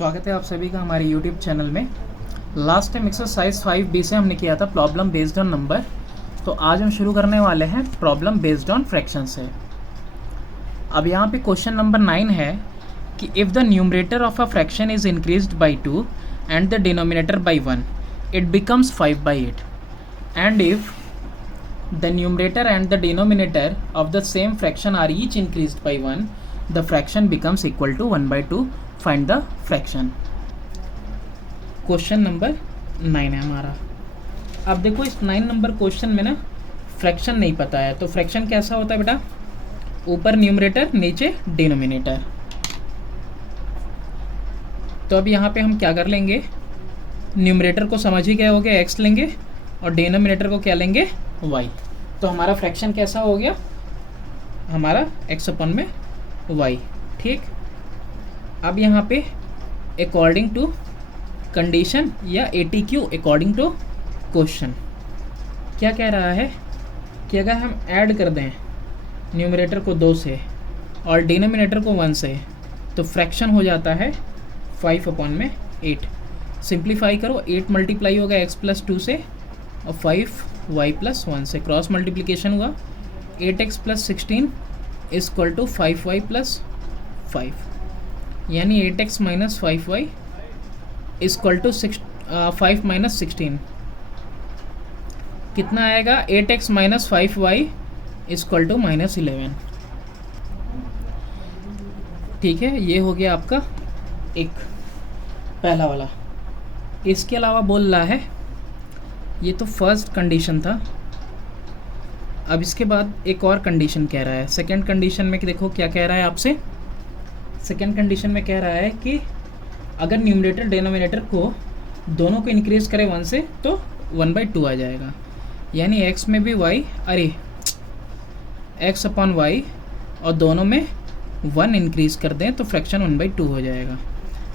स्वागत है आप सभी का हमारे YouTube चैनल में। लास्ट टाइम एक्सरसाइज 5B से हमने किया था प्रॉब्लम बेस्ड ऑन नंबर। तो आज हम शुरू करने वाले हैं प्रॉब्लम बेस्ड ऑन फ्रैक्शन से। अब यहाँ पे क्वेश्चन नंबर 9 है कि if the numerator of a fraction is increased by 2 and the denominator by 1 it becomes 5/8 and if the numerator and the denominator of the same fraction are each increased by 1 the fraction becomes equal to 1/2। Find the fraction. Question number 9 है हमारा। अब देखो इस 9 number question में ना fraction नहीं पता है, तो फ्रैक्शन कैसा होता है बेटा, ऊपर न्यूमरेटर नीचे डिनोमिनेटर। तो अब यहाँ पे हम क्या कर लेंगे, न्यूमरेटर को समझ ही गए हो गया x लेंगे और डिनोमिनेटर को क्या लेंगे y। तो हमारा फ्रैक्शन कैसा हो गया, हमारा x अपन में y। ठीक। अब यहाँ पे अकॉर्डिंग टू कंडीशन या ATQ अकॉर्डिंग टू क्वेश्चन क्या कह रहा है कि अगर हम ऐड कर दें न्यूमरेटर को 2 से और डिनोमिनेटर को 1 से तो फ्रैक्शन हो जाता है 5/8। सिंप्लीफाई करो, 8 मल्टीप्लाई होगा x + 2 से और 5y + 1 से, क्रॉस मल्टीप्लिकेशन हुआ 8x + 16 = 5y + 5, यानी 8x - 5y = 5 - 16 कितना आएगा, 8x - 5y = -11। ठीक है, ये हो गया आपका एक पहला वाला। इसके अलावा बोल रहा है, ये तो फर्स्ट कंडीशन था। अब इसके बाद एक और कंडीशन कह रहा है। सेकंड कंडीशन में देखो क्या कह रहा है आपसे। सेकंड कंडीशन में कह रहा है कि अगर न्यूमरेटर डिनोमिनेटर को दोनों को इंक्रीज करें 1 से तो 1/2 आ जाएगा, यानी x में भी y, अरे x/y और दोनों में 1 इंक्रीज कर दें तो फ्रैक्शन 1/2 हो जाएगा।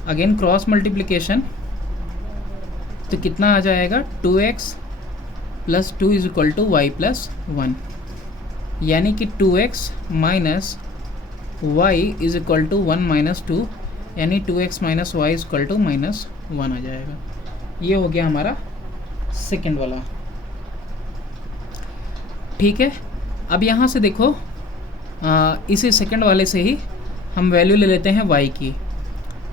अगेन क्रॉस मल्टीप्लिकेशन, तो कितना आ जाएगा, 2x + 2 = y + 1, यानी कि 2x - y = 1 - 2, यानी 2x - y = -1 आ जाएगा। ये हो गया हमारा सेकंड वाला। ठीक है। अब यहाँ से देखो इसी सेकंड वाले से ही हम वैल्यू ले लेते हैं y की,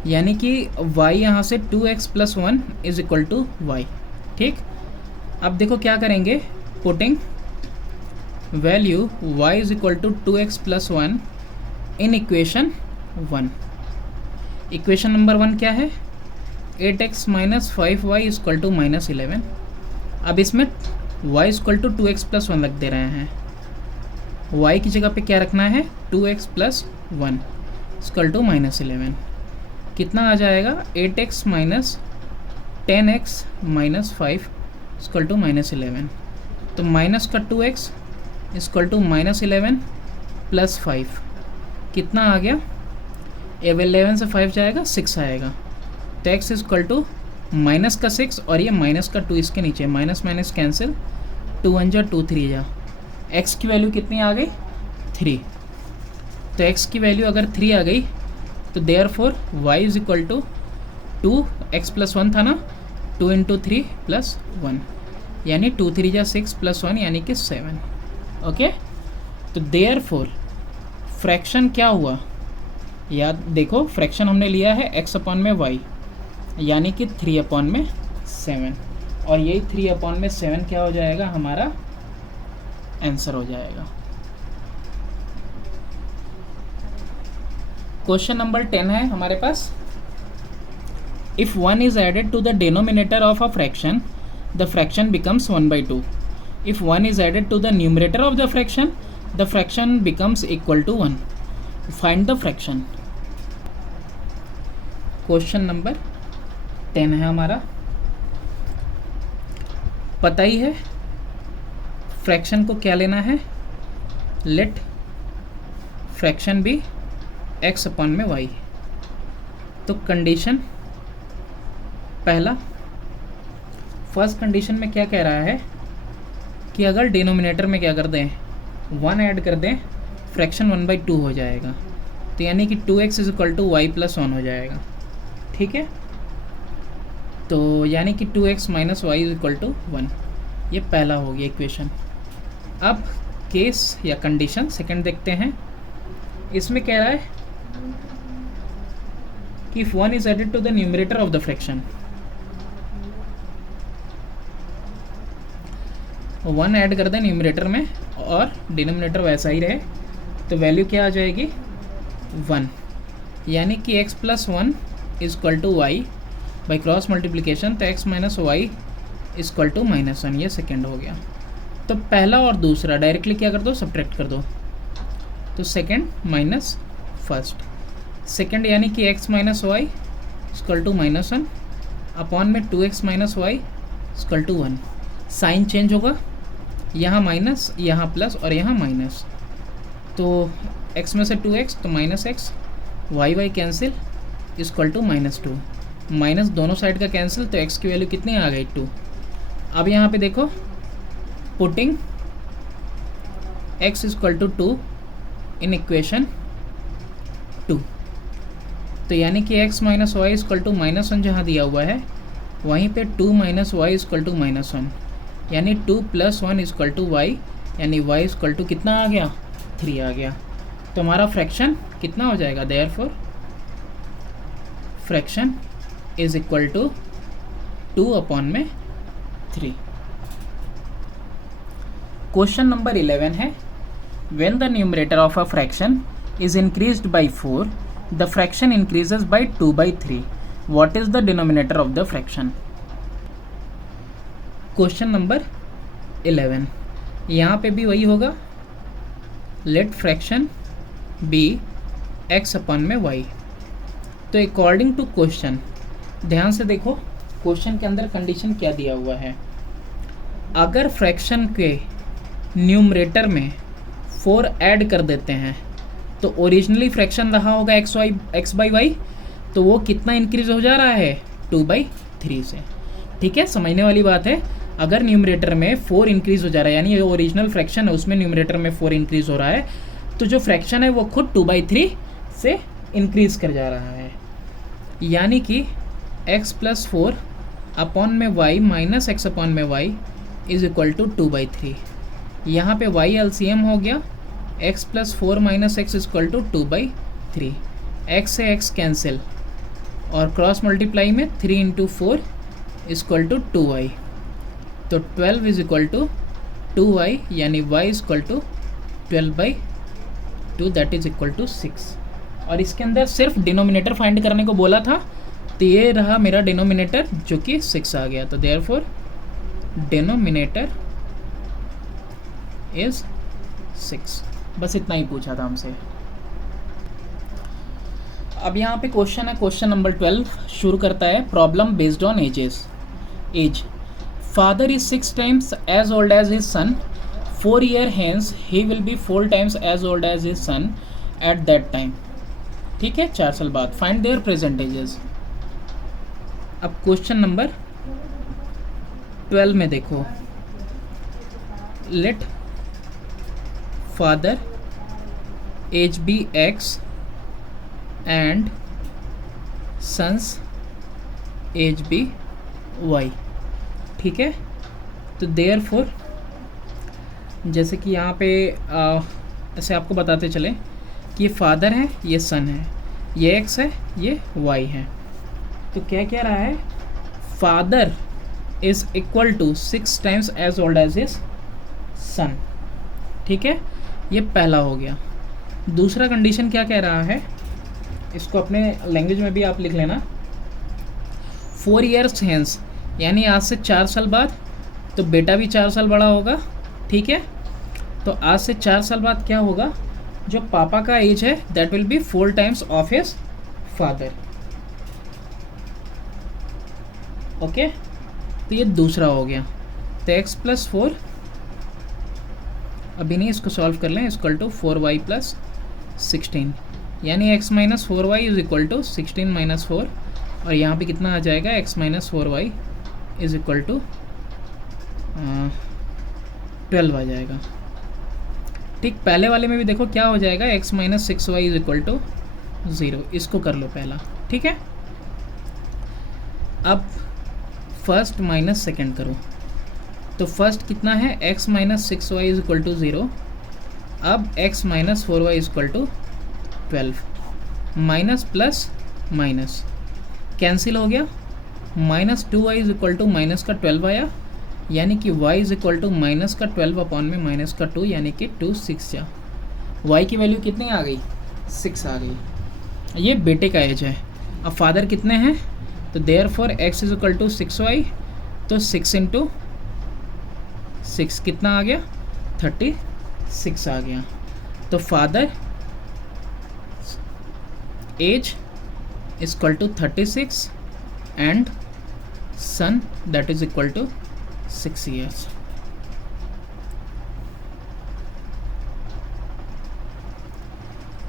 यानी कि y यहाँ से 2x + 1 = y। ठीक। अब देखो क्या करेंगे, पुटिंग वैल्यू y = 2x + 1 इन इक्वेशन 1। इक्वेशन नंबर 1 क्या है, 8x - 5y = -11। अब इसमें y = 2x + 1 रख दे रहे हैं, y की जगह पे क्या रखना है, 2x + 1 = -11। कितना आ जाएगा, 8x - 10x - 5 = -11। तो माइनस का 2x = -11 + 5 कितना आ गया, 11 से 5 जाएगा 6 आएगा। तो x = माइनस का 6 और ये माइनस का 2 इसके नीचे, माइनस माइनस कैंसिल, 2 1 जा 2 3 जा, x की वैल्यू कितनी आ गई, 3। तो x की वैल्यू अगर 3 आ गई तो देयरफॉर y = 2, x + 1 था ना, 2 × 3 + 1, यानी 2 3 जा 6 + 1 यानी कि 7। ओके। तो देयरफॉर फ्रैक्शन क्या हुआ, याद देखो फ्रैक्शन हमने लिया है x/y, यानी कि 3/7, और यही 3/7 क्या हो जाएगा, हमारा आंसर हो जाएगा। क्वेश्चन नंबर 10 है हमारे पास। If 1 is added to the denominator of a fraction the fraction becomes 1/2। If 1 is added to the numerator of the fraction the fraction becomes equal to 1. Find the fraction. Question number 10 है हमारा। पता ही है fraction को क्या लेना है, late fraction B x/y। तो condition पहला, फर्स्ट कंडीशन में क्या कह रहा है कि अगर डिनोमिनेटर में क्या कर दें, 1 ऐड कर दें, फ्रैक्शन 1/2 हो जाएगा। तो यानी कि 2x = y + 1 हो जाएगा। ठीक है, तो यानी कि 2x minus y is equal to 1, ये पहला हो गया इक्वेशन। अब केस या कंडीशन सेकंड देखते हैं। इसमें कह रहा है कि if 1 is added to the numerator of the fraction, 1 add कर दें न्यूमरेटर में और डिनोमिनेटर वैसा ही रहे, तो वैल्यू क्या आ जाएगी 1, यानी कि x plus 1 is equal to y by cross multiplication, तो x minus y is equal to -1, ये सेकेंड हो गया। तो पहला और दूसरा डायरेक्टली क्या कर दो, सब्ट्रैक्ट कर दो, तो सेकेंड माइनस फर्स्ट, सेकेंड यानी कि x minus y equal to -1 upon में 2x minus y equal to 1। Sign change होगा, यहाँ माइनस, यहाँ प्लस और यहाँ माइनस, तो x में से 2x तो -x, y cancel equal to -2, minus दोनों साइड का कैंसिल, तो x की वैल्यू कितनी आ गई 2। अब यहाँ पे देखो putting x equal to 2 in equation 2, तो यानी कि x minus y equal to -1 जहाँ दिया हुआ है वहीं पे 2 माइनस वाई इक्वल टू -1, यानी 2 प्लस 1 इक्वल टू वाई, यानी y इक्वल टू कितना आ गया 3 आ गया। तो हमारा फ्रैक्शन कितना हो जाएगा, therefore fraction is equal to 2 upon में 3। क्वेश्चन नंबर 11 है, when the numerator of a fraction is increased by 4 the fraction increases by 2/3, what is the denominator of the fraction. Question number 11, यहाँ पे भी वही होगा, let fraction be x upon में y। तो according to question, ध्यान से देखो क्वेश्चन के अंदर कंडीशन क्या दिया हुआ है। अगर फ्रैक्शन के न्यूमरेटर में 4 ऐड कर देते हैं तो ओरिजिनली फ्रैक्शन रहा होगा x बाई वाई, तो वो कितना इंक्रीज हो जा रहा है 2/3 से। ठीक है, समझने वाली बात है। अगर न्यूमरेटर में 4 इंक्रीज हो जा रहा है, यानी ये ओरिजिनल फ्रैक्शन है उसमें न्यूमरेटर में 4 इंक्रीज हो रहा है, तो जो फ्रैक्शन है वो खुद 2/3 से इंक्रीज कर जा रहा है, यानी कि x प्लस 4 अपॉन में y माइनस x अपॉन में y इज इक्वल टू 2/3। यहाँ पे y एलसीएम हो गया, x plus 4 minus x equal to 2/3, x से x कैंसिल और क्रॉस मल्टीप्लाई में 3 इंटू 4 इक्वल टू 2y, तो 12 इज इक्वल टू 2y, यानी y equal to 12/2, that is equal to 6। और इसके अंदर सिर्फ डिनोमिनेटर फाइंड करने को बोला था, तो ये रहा मेरा डिनोमिनेटर जो कि 6 आ गया, तो देयरफॉर डिनोमिनेटर इज 6। बस इतना ही पूछा था हमसे। अब यहाँ पे क्वेश्चन है, क्वेश्चन नंबर 12 शुरू करता है, problem based on age. Father is 6 times as old as his son, 4 years hence he will be 4 times as old as his son at that time. ठीक है, 4 साल बाद। Find their present ages. अब question number 12 में देखो, let father age be x and son's age be y। ठीक है, तो देयरफॉर जैसे कि यहाँ पे ऐसे आपको बताते चले कि ये फादर है, ये सन है, ये x है, ये y है, तो क्या कह रहा है, father is equal to 6 times as old as his son. ठीक है, ये पहला हो गया। दूसरा कंडीशन क्या कह रहा है, इसको अपने लैंग्वेज में भी आप लिख लेना, 4 years hence, यानी आज से 4 साल बाद, तो बेटा भी 4 साल बड़ा होगा। ठीक है, तो आज से 4 साल बाद क्या होगा, जो पापा का एज है that will be 4 times of his father. Okay, तो ये दूसरा हो गया। तो x प्लस 4, अभी नहीं, इसको सॉल्व कर लें, इक्वल टू 4y प्लस 16, यानी x minus 4y is equal to 16 minus 4, और यहाँ पे कितना आ जाएगा, x minus 4y is equal to 12 आ जाएगा। ठीक, पहले वाले में भी देखो क्या हो जाएगा, x minus 6y is equal to 0, इसको कर लो पहला। ठीक है, अब फर्स्ट माइनस सेकेंड करो, तो फर्स्ट कितना है, x minus 6y is equal to 0। अब x minus 4y is equal to 12, minus plus minus cancel हो गया, minus 2y is equal to minus का 12 आया, यानी कि y is equal to minus का 12 अपॉन में माइनस का 2, यानी कि 2 6 जा। y की वैल्यू कितनी आ गई, 6 आ गई। ये बेटे का एज है। अब फादर कितने हैं, तो therefore x is equal to 6y, तो 6 इंटू 6 कितना आ गया, 36 आ गया। तो father age is equal to 36 and son that is equal to 6 years।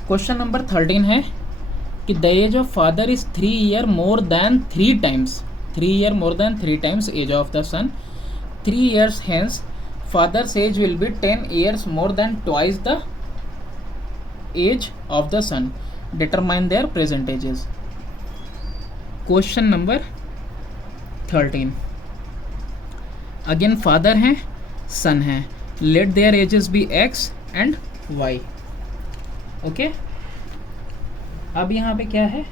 Question number 13 है कि the age of father is 3 year more than 3 times, 3 year more than 3 times age of the son. 3 years hence father's age will be 10 years more than twice the age of the son. Determine their present ages. Question number 13, again father हैं, son हैं, let their ages be x and y। Okay, अब यहाँ पे क्या है,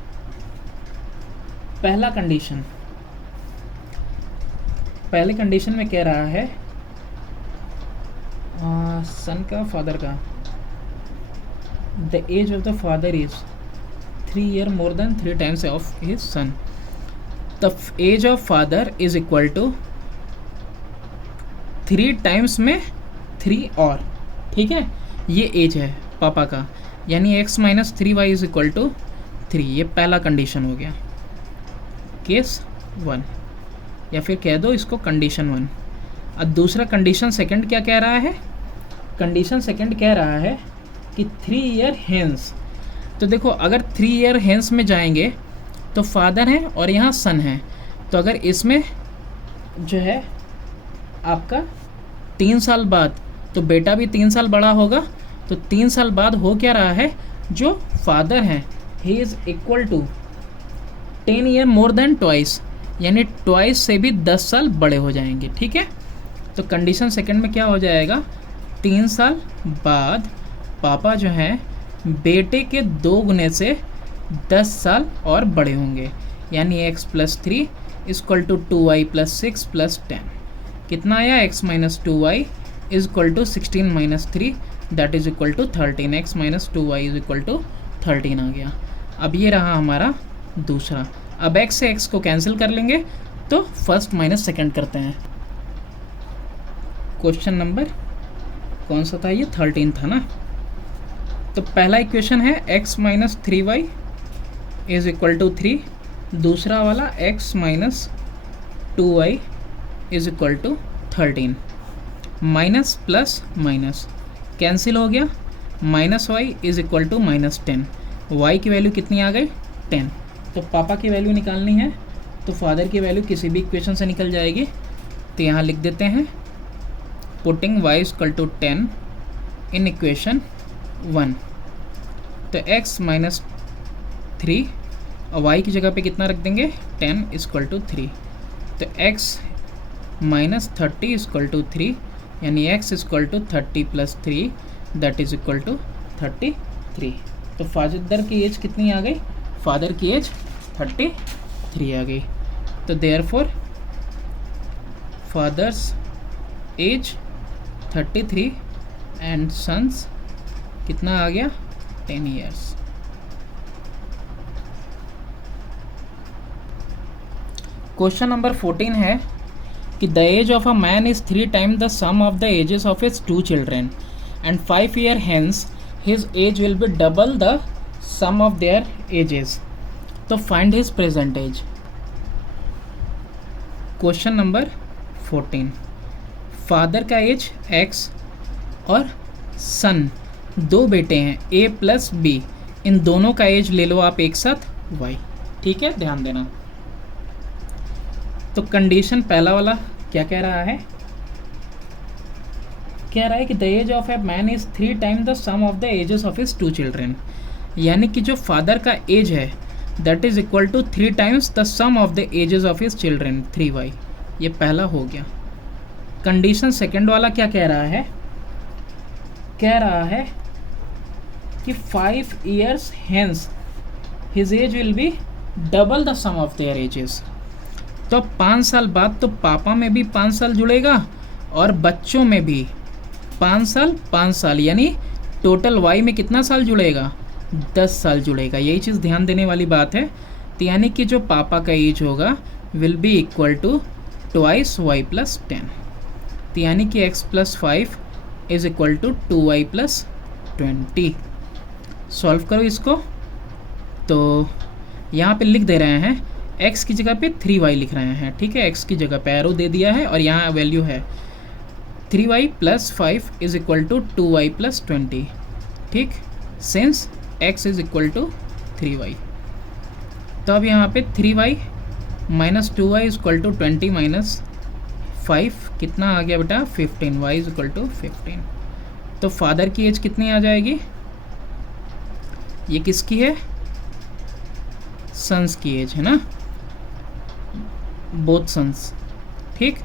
पहला condition, पहले condition में कह रहा है सन का, फादर का, the age of the father is 3 year more than 3 times of his son। the age of father is equal to 3 times में 3 और, ठीक है, ये एज है पापा का, यानी x minus 3y is equal to 3। ये पहला कंडीशन हो गया, केस 1, या फिर कह दो इसको कंडीशन 1। अब दूसरा कंडीशन सेकंड क्या कह रहा है, कंडीशन सेकंड कह रहा है कि 3 year hence। तो देखो अगर 3 year hence में जाएंगे तो फादर हैं और यहाँ सन है, तो अगर इसमें जो है आपका 3 साल बाद, तो बेटा भी 3 साल बड़ा होगा, तो 3 साल बाद हो क्या रहा है, जो फादर हैं he is equal to 10 year more than twice, यानी ट्वाइस से भी 10 साल बड़े हो जाएंगे, ठीक है। तो कंडीशन सेकंड में क्या हो जाएगा, 3 साल बाद पापा जो हैं बेटे के 2 गुने से 10 साल और बड़े होंगे, यानी x plus 3 equal to 2y plus 6 plus 10। कितना आया, x minus 2y is equal to 16 minus 3 that is equal to 13। x minus 2y is equal to 13 आ गया। अब ये रहा हमारा दूसरा। अब x से x को कैंसिल कर लेंगे तो फर्स्ट माइनस सेकेंड करते हैं। क्वेश्चन नंबर कौन सा था, ये 13 था ना। तो पहला इक्वेशन है x minus 3y is equal to 3, दूसरा वाला x minus 2y is equal to 13। Minus plus minus cancel हो गया, minus y is equal to minus 10। Y की वैल्यू कितनी आ गई, 10। तो पापा की वैल्यू निकालनी है, तो फादर की वैल्यू किसी भी इक्वेशन से निकल जाएगी। तो यहाँ लिख देते हैं putting y is equal to 10 in equation 1। तो x माइनस 3 और y की जगह पे कितना रख देंगे, 10 इक्वल टू 3। तो x माइनस 30 इक्वल टू 3, यानी x equal to 30 plus 3 that is equal to 33। तो फादर की एज कितनी आ गई, फादर की एज 33 आ गई। तो therefore father's age 33 and son's कितना आ गया, 10 years। क्वेश्चन नंबर 14 है कि the age of a man is 3 times the sum of the ages of his 2 children and 5 year hence his age will be double the sum of their ages। तो find his present age. Question number 14, father का age x और सन, 2 बेटे हैं a plus b, इन दोनों का as ले लो आप एक साथ y, ठीक है, ध्यान देना। तो कंडीशन पहला वाला क्या कह रहा है, कह रहा है कि the age of a man is 3 times the sum of the ages of his 2 children, यानी कि जो फादर का एज है that is equal to 3 times the sum of the ages of his children 3y। ये पहला हो गया। कंडीशन सेकंड वाला क्या कह रहा है? कह रहा है कि 5 years hence his age will be double the sum of their ages। तो 5 साल बाद तो पापा में भी 5 साल जुड़ेगा और बच्चों में भी 5 साल, यानी टोटल वाई में कितना साल जुड़ेगा? 10 साल जुड़ेगा। यही चीज़ ध्यान देने वाली बात है। तो यानी कि जो पापा का एज होगा will be equal to twice y plus 10। तो यानी कि x plus 5 is equal to 2y plus 20। Solve करो इसको। तो यहाँ पे लिख दे रहे हैं x की जगह पे 3y लिख रहे हैं, ठीक है। x की जगह पे एरो दे दिया है और यहाँ वैल्यू है 3y plus 5 is equal to 2y plus 20, ठीक, since x is equal to 3y। तो अब यहाँ पे 3y minus 2y is equal to 20 minus 5 कितना आ गया बेटा? 15। y is equal to 15। तो फादर की एज कितनी आ जाएगी? ये किसकी है? सन्स की एज है ना, बोथ सन्स, ठीक।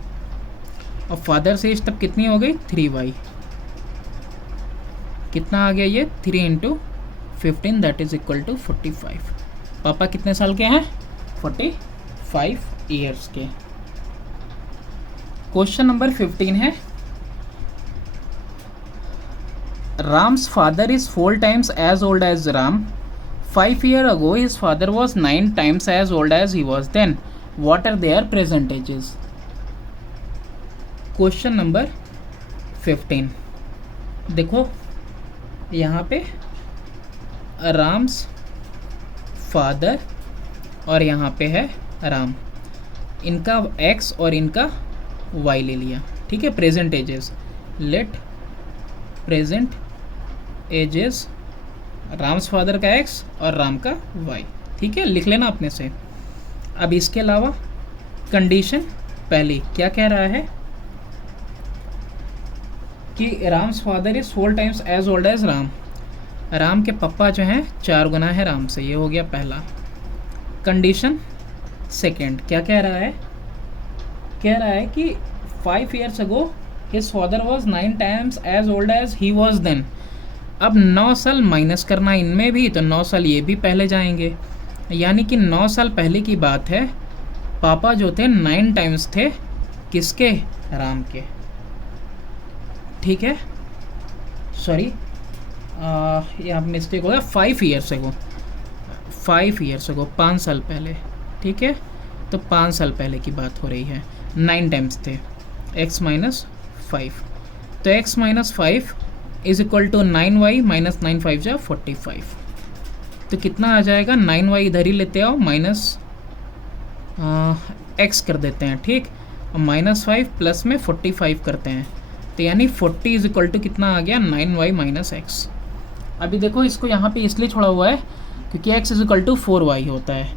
और फादर से एज तब कितनी हो गई? 3y। कितना आ गया ये? 3 into 15 that is equal to 45। पापा कितने साल के हैं? 45 ईयर्स के। क्वेश्चन नंबर 15 है, Ram's father is 4 times as old as Ram. 5 years ago, his father was 9 times as old as he was then. What are their present ages? Question number 15 देखो, यहाँ पे राम्स फादर और यहाँ पे है राम, इनका x और इनका y ले लिया, ठीक है। Present ages, late present ages Ram's father का x और राम का y, ठीक है, लिख लेना अपने से। अब इसके अलावा कंडीशन पहली क्या कह रहा है कि Ram's father is 4 times as old as Ram. Ram के पापा जो हैं 4 गुना है राम से, ये हो गया पहला। कंडीशन सेकंड क्या कह रहा है? कह रहा है कि 5 years ago his father was 9 times as old as he was then। अब 9 साल माइनस करना इनमें भी, तो 9 साल ये भी पहले जाएंगे, यानी कि 9 साल पहले की बात है। पापा जो थे 9 टाइम्स थे किसके? राम के, ठीक है। सॉरी, यहाँ मिस्टेक हो गया। 5 years ago, 5 years ago 5 साल पहले, ठीक है। तो 5 साल पहले की बात हो रही है। 9 टाइम्स थे, x माइनस 5, तो x minus 5 is equal to 9y minus 9 5 जा 45। तो कितना आ जाएगा? 9y इधर ही लेते आओ, माइनस x कर देते हैं, ठीक, और माइनस 5 प्लस में 45 करते हैं, तो यानी 40 इज इक्वल टू कितना आ गया? 9y minus x। अभी देखो इसको यहाँ पे इसलिए छोड़ा हुआ है क्योंकि x is equal to 4y होता है,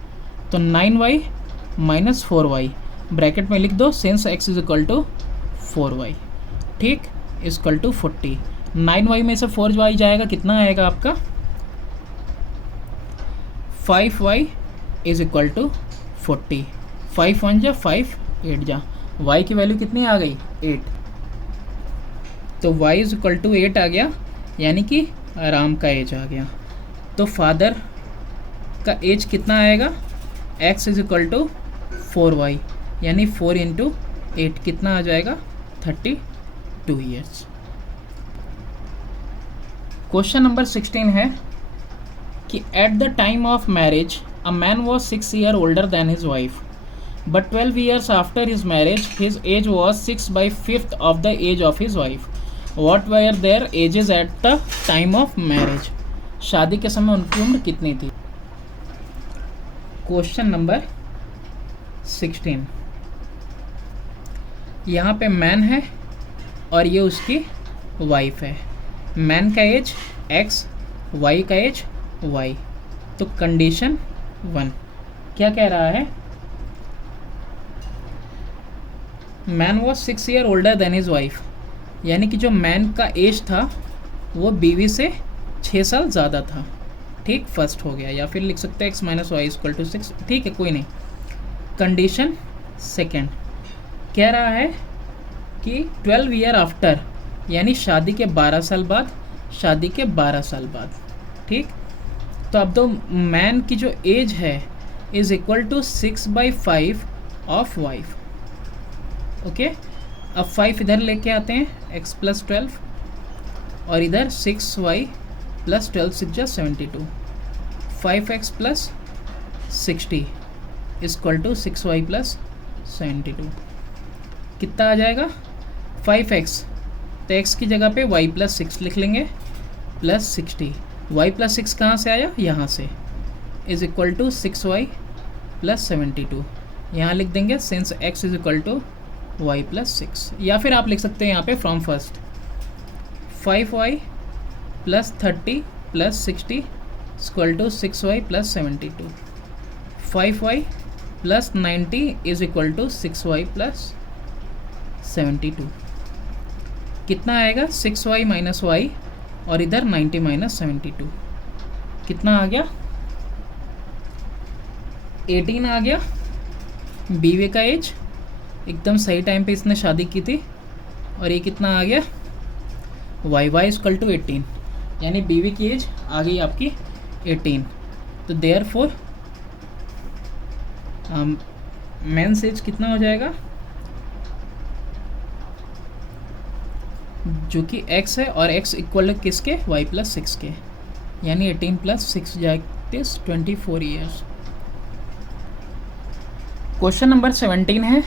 तो 9y माइनस 4y ब्रैकेट में लिख दो, since x is equal to 4y, ठीक, इज इक्वल टू 40। 9y में से 4y जाएगा, कितना आएगा आपका? 5y is equal to 40। 5 1 जा 5, 8 जा, y की वैल्यू कितनी आ गई? 8। तो y इज इक्वल टू 8 आ गया, यानी कि राम का एज आ गया। तो फादर का एज कितना आएगा? x is equal to 4y, यानी 4 इंटू 8 कितना आ जाएगा? 32 ईयर्स। क्वेश्चन नंबर 16 है कि at the time of marriage a man was 6 years older than his wife, but 12 years after his marriage his age was 6/5 of the age of his wife. What were their ages at the time of marriage. शादी के समय उनकी उम्र कितनी थी? Question number 16, यहाँ पे man है और ये उसकी वाइफ है। मैन का एज x, वाई का एज y। तो कंडीशन 1 क्या कह रहा है? Man was 6 years older than his wife, यानी कि जो मैन का एज था वो बीवी से 6 साल ज़्यादा था, ठीक, फर्स्ट हो गया, या फिर लिख सकते हैं x minus y equal to 6, ठीक है, कोई नहीं। कंडीशन सेकेंड कह रहा है कि 12 ईयर आफ्टर, यानी शादी के 12 साल बाद, शादी के 12 साल बाद, ठीक। तो अब तो मैन की जो एज है is equal to 6/5 of wife, okay. अब 5 इधर लेके आते हैं, x प्लस 12, और इधर 6y प्लस 12 6 जा 72, 5x plus 60 equal to 6y plus 72। कितना आ जाएगा? 5x, तो x की जगह पे y प्लस 6 लिख लेंगे, प्लस 60, y प्लस 6 कहाँ से आया? यहाँ से, is equal to 6y plus 72। यहाँ लिख देंगे since x is equal to y plus 6, या फिर आप लिख सकते हैं यहाँ पे from first 5y plus 30 plus 60 equal to 6y plus 72, 5y plus 90 is equal to 6y plus 72। कितना आएगा? 6y माइनस वाई, और इधर 90 माइनस 72, कितना आ गया? 18 आ गया। बीवी का एज एकदम सही टाइम पे इसने शादी की थी, और ये कितना आ गया? वाई इक्वल टू 18, यानी बीवी की एज आ गई आपकी 18। तो देयरफॉर मेंस एज कितना हो जाएगा? जो कि x है, और x इक्वल किसके? y प्लस 6 के, यानी 18 प्लस 6 जाते 24 ईयर्स। क्वेश्चन नंबर 17 है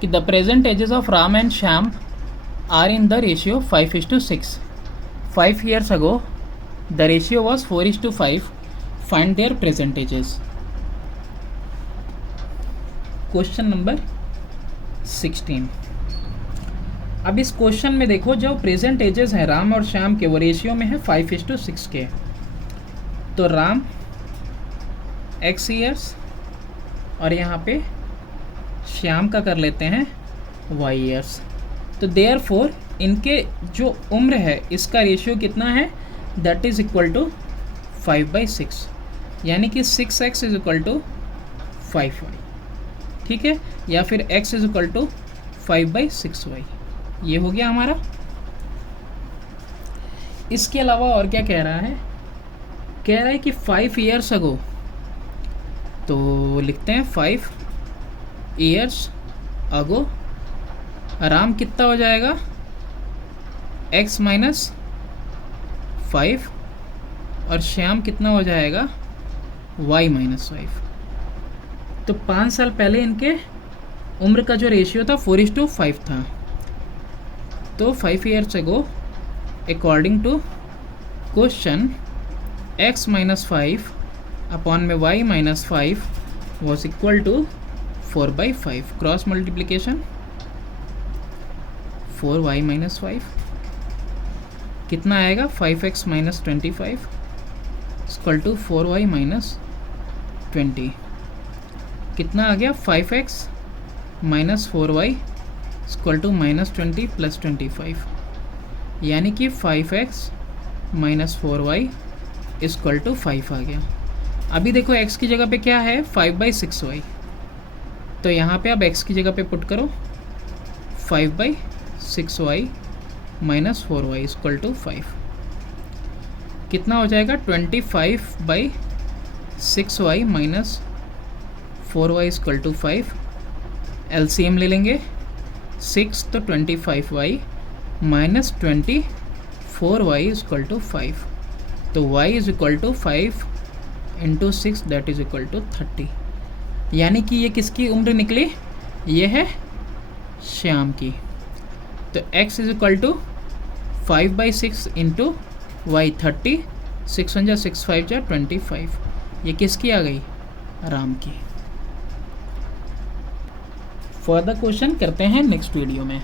कि the present ages of Ram and Shyam are in the ratio 5:6। 5 years ago the ratio was 4:5. Find their present ages. Question number 16। अब इस क्वेश्चन में देखो, जो प्रेजेंट एजेस हैं राम और श्याम के, वो रेशियो में है 5:6 के। तो राम x ईयर्स, और यहाँ पे श्याम का कर लेते हैं y ईयर्स। तो देयरफॉर इनके जो उम्र है इसका रेशियो कितना है? दैट इज इक्वल टू 5/6, यानी कि 6x is equal to 5y, ठीक है, या फिर x is equal to 5/6y। ये हो गया हमारा। इसके अलावा और क्या कह रहा है? कह रहा है कि 5 years ago, तो लिखते हैं 5 years ago राम कितना हो जाएगा? x माइनस 5, और श्याम कितना हो जाएगा? y minus 5। तो 5 साल पहले इनके उम्र का जो रेशियो था 4:5 था। तो 5 years ago according to question x minus 5 upon में y minus 5 was equal to 4/5। Cross multiplication 4y minus 5 कितना आएगा? 5x minus 25 equal to 4y minus 20। कितना आ गया? 5x minus 4y equal to minus 20 plus 25, यानी कि 5x minus 4y equal to 5 आ गया। अभी देखो x की जगह पे क्या है? 5/6y। तो यहाँ पे अब x की जगह पे पुट करो 5/6y minus 4y equal to 5। कितना हो जाएगा? 25/6y minus 4y equal to 5। LCM ले लेंगे, 6 तो 25y minus 24y equal to 5। तो y is equal to 5 into 6 that is equal to 30, यानी कि ये किसकी उम्र निकली? ये है श्याम की। तो x is equal to 5/6 into y 30, 6 1 6 5 25। ये किसकी आ गई? राम की। फर्दर क्वेश्चन करते हैं नेक्स्ट वीडियो में।